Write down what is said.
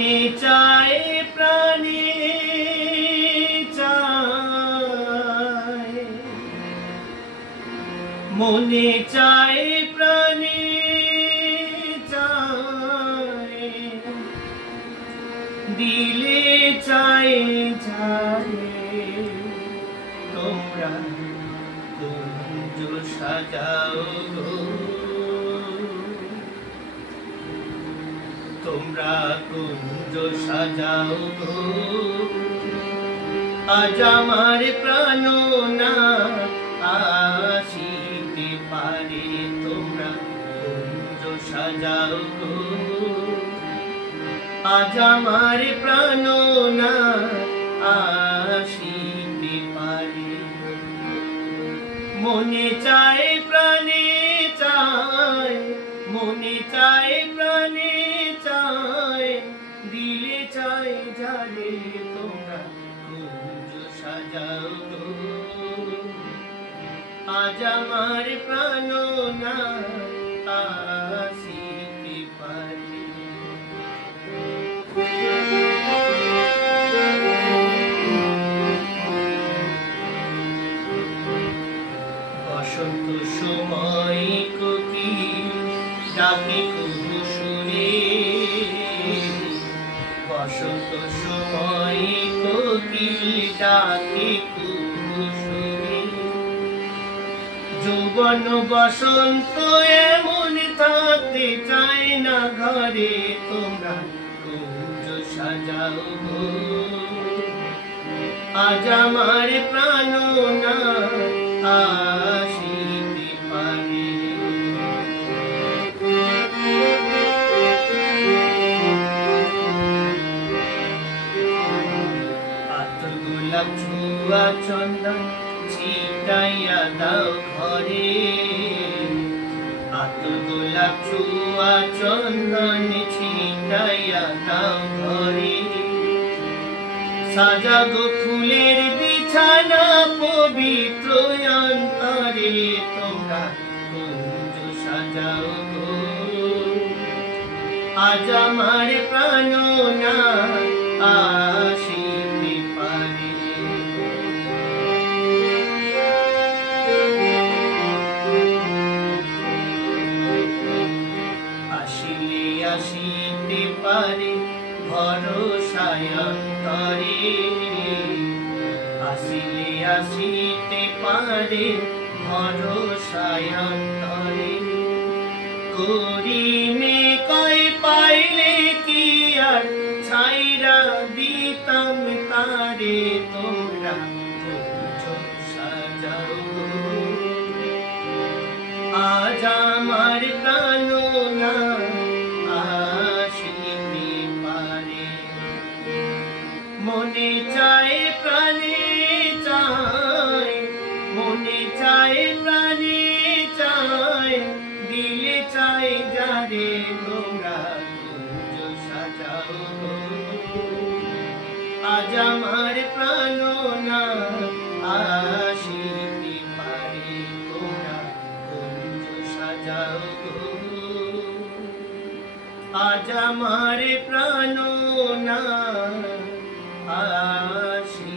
মনে চায় প্রাণে চায়, মনে চায় প্রাণে চায়, দিলে চায় ঝাড়ে তোমরা কুঞ্জ সাজাও গো, তোমরা কুঞ্জ সাজাও গো। আজ আমার প্রাণনাথ আসিতে পারে, তোমরা কুঞ্জ সাজাও গো। আজ আমার প্রাণনাথ আসিতে পারে। মনে চায় প্রাণে চায়, মনে চায় প্রাণে চায়, দিলে চায় ঝাড়ে তোমরা কুঞ্জ সাজাও গো। আজ আমার প্রাণনাথ আসিতে পারে। বসন্ত সময় কোকিল ডাকে কুহু সুরে, বসন্ত সময় কোকিল ডাকে কুহু সুরে। যৌবন বসন্ত এমন থাকতে চায় না ঘরে, তোমরা কুঞ্জ সাজাও গো। আজ আমার প্রাণনাথ আসিতে পারে। আতর গোলাপ ছুয়া চন্দন ছিটাইয়া দাও ঘরে, আতর গোলাপ ছুয়া চন্দন ছিটাইয়া দাও ঘরে। সাজাগো ফুলের বিছানা পবিত্র অন্তরে, তোমরা কুঞ্জ সাজাও গো। আজ আমার প্রাণনাথ আসিতে পারে। আসিলে আসিতে পারে ভরসায় অন্তরে, আসিলে আসিতে পারে ভরসায় অন্তরে। করিমে কয় পাইলে কি আর ছাইরা দিতাম তারে, তোমরা কুঞ্জ সাজাও গো। আজ আমার প্রাণনাথ আসিতে পারে। মনে চায় প্রাণে চায়, মনে চায় প্রাণে চায়, দিলে চায় যারে তোমরা কুঞ্জ সাজাও গো। আজ আমার প্রাণনাথ আসিতে পারে, তোমরা কুঞ্জ সাজাও গো। আজ আমার প্রাণনাথ আসিতে